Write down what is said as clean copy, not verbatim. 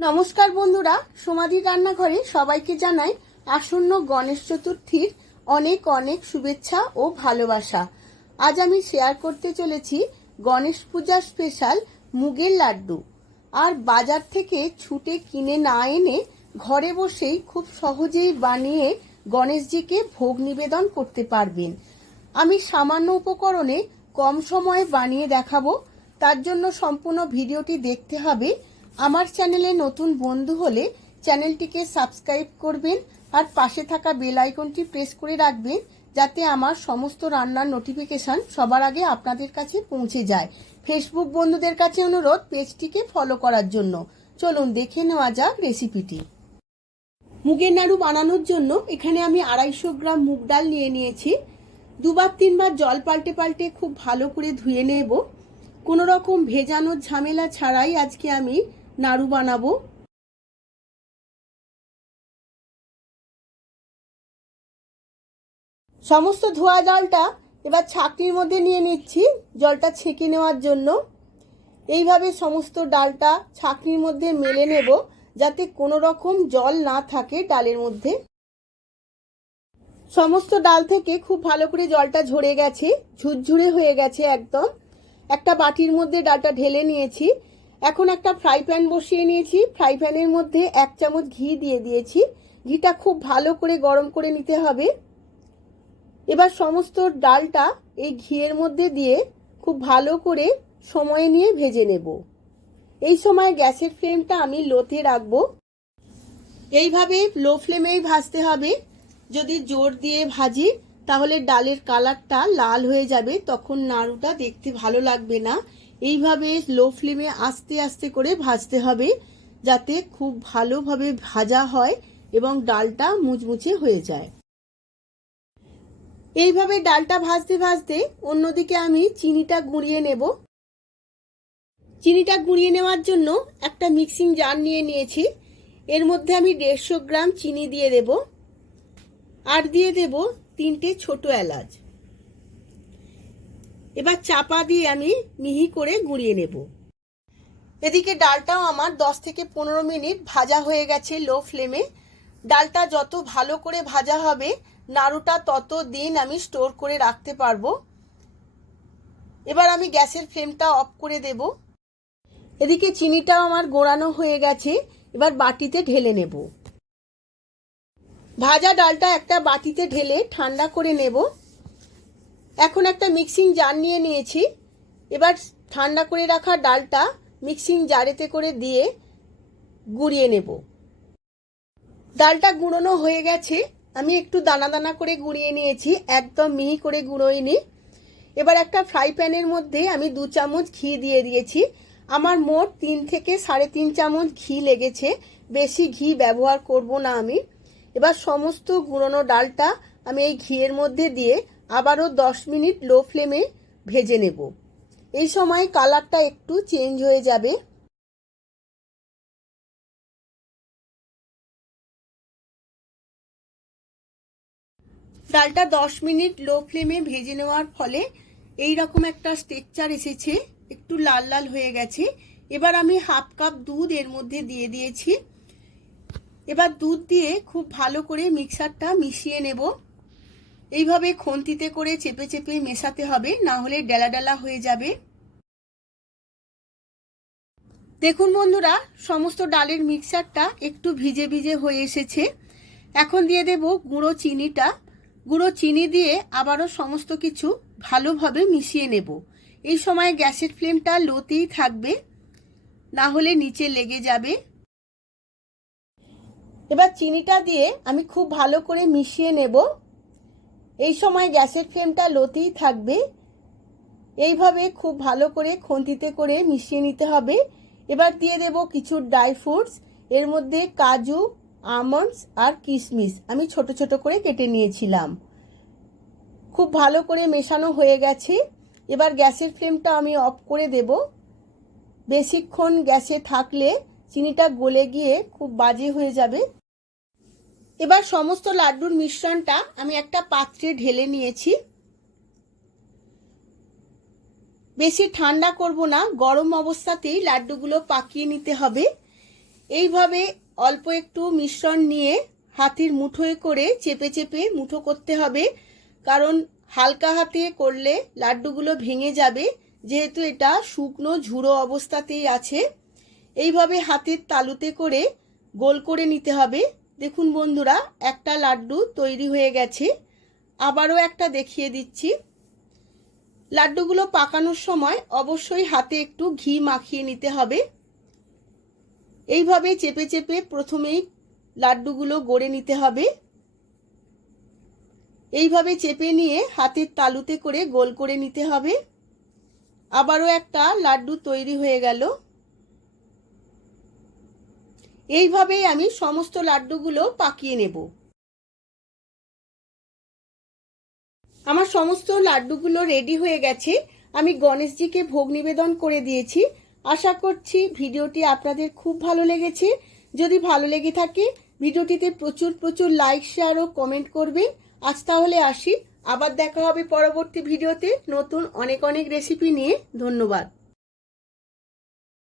নমস্কার বন্ধুরা, সমাধি রান্নাঘরে সবাইকে জানাই আসন্ন গণেশ চতুর্থীর অনেক অনেক শুভেচ্ছা ও ভালোবাসা। আজ আমি শেয়ার করতে চলেছি গণেশ পূজা স্পেশাল মুগের লাড্ডু। আর বাজার থেকে ছুটে কিনে না এনে ঘরে বসেই খুব সহজেই বানিয়ে গণেশজিকে ভোগ নিবেদন করতে পারবেন। আমি সামান্য উপকরণে কম সময়ে বানিয়ে দেখাবো, তার জন্য সম্পূর্ণ ভিডিওটি দেখতে হবে। আমার চ্যানেলে নতুন বন্ধু হলে চ্যানেলটিকে সাবস্ক্রাইব করবেন আর পাশে থাকা বেল আইকনটি প্রেস করে রাখবেন, যাতে আমার সমস্ত রান্নার নোটিফিকেশন সবার আগে আপনাদের কাছে পৌঁছে যায়। ফেসবুক বন্ধুদের কাছে অনুরোধ পেজটিকে ফলো করার জন্য। চলুন দেখে নেওয়া যাক রেসিপিটি। মুগের নাড়ু বানানোর জন্য এখানে আমি 250 গ্রাম মুগ ডাল নিয়ে নিয়েছি। দুবার তিনবার জল পাল্টে পাল্টে খুব ভালো করে ধুয়ে নেব। কোনো রকম ভেজানোর ঝামেলা ছাড়াই আজকে আমি নাড়ু বানাবো। সমস্ত ধোয়া জলটা এবার ছাঁকনির মধ্যে নিয়ে নিচ্ছি জলটা ছেঁকে নেওয়ার জন্য। এইভাবে সমস্ত ডালটা ছাঁকনির মধ্যে মেলে নেব, যাতে কোনো রকম জল না থাকে ডালের মধ্যে। সমস্ত ডাল থেকে খুব ভালো করে জলটা ঝরে গেছে, ঝুরঝুরে হয়ে গেছে একদম। একটা বাটির মধ্যে ডালটা ঢেলে নিয়েছি। এখন একটা ফ্রাই প্যান বসিয়ে নিয়েছি। ফ্রাই প্যানের মধ্যে 1 চামচ ঘি দিয়ে দিয়েছি। ঘিটা খুব ভালো করে গরম করে নিতে হবে। এবার সমস্ত ডালটা এই ঘিয়ের মধ্যে দিয়ে খুব ভালো করে সময় নিয়ে ভেজে নেব। এই সময় গ্যাসের ফ্লেমটা আমি লোতে রাখবো। এইভাবে লো ফ্লেমেই ভাজতে হবে। যদি জোর দিয়ে ভাজি তাহলে ডালের কালারটা লাল হয়ে যাবে, তখন নাড়ুটা দেখতে ভালো লাগবে না। এইভাবে লো ফ্লেমে আস্তে আস্তে করে ভাজতে হবে, যাতে খুব ভালোভাবে ভাজা হয় এবং ডালটা মুচমুচে হয়ে যায়। এইভাবে ডালটা ভাজতে ভাজতে অন্যদিকে আমি চিনিটা গুঁড়িয়ে নেব। চিনিটা গুঁড়িয়ে নেওয়ার জন্য একটা মিক্সিং জার নিয়ে নিয়েছি। এর মধ্যে আমি 150 গ্রাম চিনি দিয়ে দেব, আর দিয়ে দেব 3টে ছোট এলাচ। এবার চাপা দিয়ে আমি মিহি করে গুঁড়িয়ে নেব। এদিকে ডালটাও আমার 10 থেকে 15 মিনিট ভাজা হয়ে গেছে লো ফ্লেমে। ডালটা যত ভালো করে ভাজা হবে নাড়ুটা তত দিন আমি স্টোর করে রাখতে পারবো। এবার আমি গ্যাসের ফ্লেমটা অফ করে দেব। এদিকে চিনিটাও আমার গোড়ানো হয়ে গেছে। এবার বাটিতে ঢেলে নেব। ভাজা ডালটা একটা বাটিতে ঢেলে ঠান্ডা করে নেব। এখন একটা মিক্সিং জার নিয়ে নিয়েছি। এবার ঠান্ডা করে রাখা ডালটা মিক্সিং জারেতে করে দিয়ে গুঁড়িয়ে নেব। ডালটা গুঁড়োনো হয়ে গেছে। আমি একটু দানা দানা করে গুঁড়িয়ে নিয়েছি, একদম মিহি করে গুঁড়োইনি। এবার একটা ফ্রাই প্যানের মধ্যে আমি 2 চামচ ঘি দিয়ে দিয়েছি। আমার মোট 3 থেকে 3.5 চামচ ঘি লেগেছে, বেশি ঘি ব্যবহার করব না আমি। এবার সমস্ত গুঁড়োনো ডালটা আমি এই ঘিয়ের মধ্যে দিয়ে আবারও 10 মিনিট লো ফ্লেমে ভেজে নেব। এই সময় কালারটা একটু চেঞ্জ হয়ে যাবে। ডালটা 10 মিনিট লো ফ্লেমে ভেজে নেওয়ার ফলে এই রকম একটা টেক্সচার এসেছে, একটু লাল লাল হয়ে গেছে। এবার আমি 1/2 কাপ দুধ এর মধ্যে দিয়ে দিয়েছি। এবার দুধ দিয়ে খুব ভালো করে মিক্সারটা মিশিয়ে নেব। এইভাবে খুন্তিতে করে চেপে চেপে মেশাতে হবে, না হলে ডেলা ডেলা হয়ে যাবে। দেখুন বন্ধুরা, সমস্ত ডালের মিক্সারটা একটু ভিজে ভিজে হয়ে এসেছে। এখন দিয়ে দেব গুঁড়ো চিনিটা। গুঁড়ো চিনি দিয়ে আবারও সমস্ত কিছু ভালোভাবে মিশিয়ে নেব। এই সময় গ্যাসের ফ্লেমটা লোতেই থাকবে, না হলে নিচে লেগে যাবে। এবার চিনিটা দিয়ে আমি খুব ভালো করে মিশিয়ে নেব। এই সময় গ্যাসের ফ্লেমটা লোতেই থাকবে। এইভাবে খুব ভালো করে খুন্তিতে করে মিশিয়ে নিতে হবে। এবার দিয়ে দেব কিছু ড্রাই ফ্রুটস। এর মধ্যে কাজু, আমন্ডস আর কিশমিশ আমি ছোট ছোট করে কেটে নিয়েছিলাম। খুব ভালো করে মেশানো হয়ে গেছে। এবার গ্যাসের ফ্লেমটা আমি অফ করে দেব। বেশিক্ষণ গ্যাসে থাকলে চিনিটা গলে গিয়ে খুব বাজে হয়ে যাবে। এবার সমস্ত লাড্ডুর মিশ্রণটা আমি একটা পাত্রে ঢেলে নিয়েছি। বেশি ঠান্ডা করব না, গরম অবস্থাতেই লাড্ডুগুলো পাকিয়ে নিতে হবে। এইভাবে অল্প একটু মিশ্রণ নিয়ে হাতের মুঠোয় করে চেপে চেপে মুঠো করতে হবে, কারণ হালকা হাতে করলে লাড্ডুগুলো ভেঙে যাবে, যেহেতু এটা শুকনো ঝুড়ো অবস্থাতেই আছে। এইভাবে হাতের তালুতে করে গোল করে নিতে হবে। দেখুন বন্ধুরা, একটা লাড্ডু তৈরি হয়ে গেছে। আবারও একটা দেখিয়ে দিচ্ছি। লাড্ডুগুলো পাকানোর সময় অবশ্যই হাতে একটু ঘি মাখিয়ে নিতে হবে। এইভাবে চেপে চেপে প্রথমেই লাড্ডুগুলো গড়ে নিতে হবে। এইভাবে চেপে নিয়ে হাতের তালুতে করে গোল করে নিতে হবে। আবারও একটা লাড্ডু তৈরি হয়ে গেল। এইভাবেই আমি সমস্ত লাড্ডুগুলো পাকিয়ে নেব। আমার সমস্ত লাড্ডুগুলো রেডি হয়ে গেছে। আমি গণেশজিকে ভোগ নিবেদন করে দিয়েছি। আশা করছি ভিডিওটি আপনাদের খুব ভালো লেগেছে। যদি ভালো লেগে থাকে ভিডিওটিতে প্রচুর প্রচুর লাইক, শেয়ার ও কমেন্ট করবেন। আজ তাহলে আসি, আবার দেখা হবে পরবর্তী ভিডিওতে নতুন অনেক অনেক রেসিপি নিয়ে। ধন্যবাদ।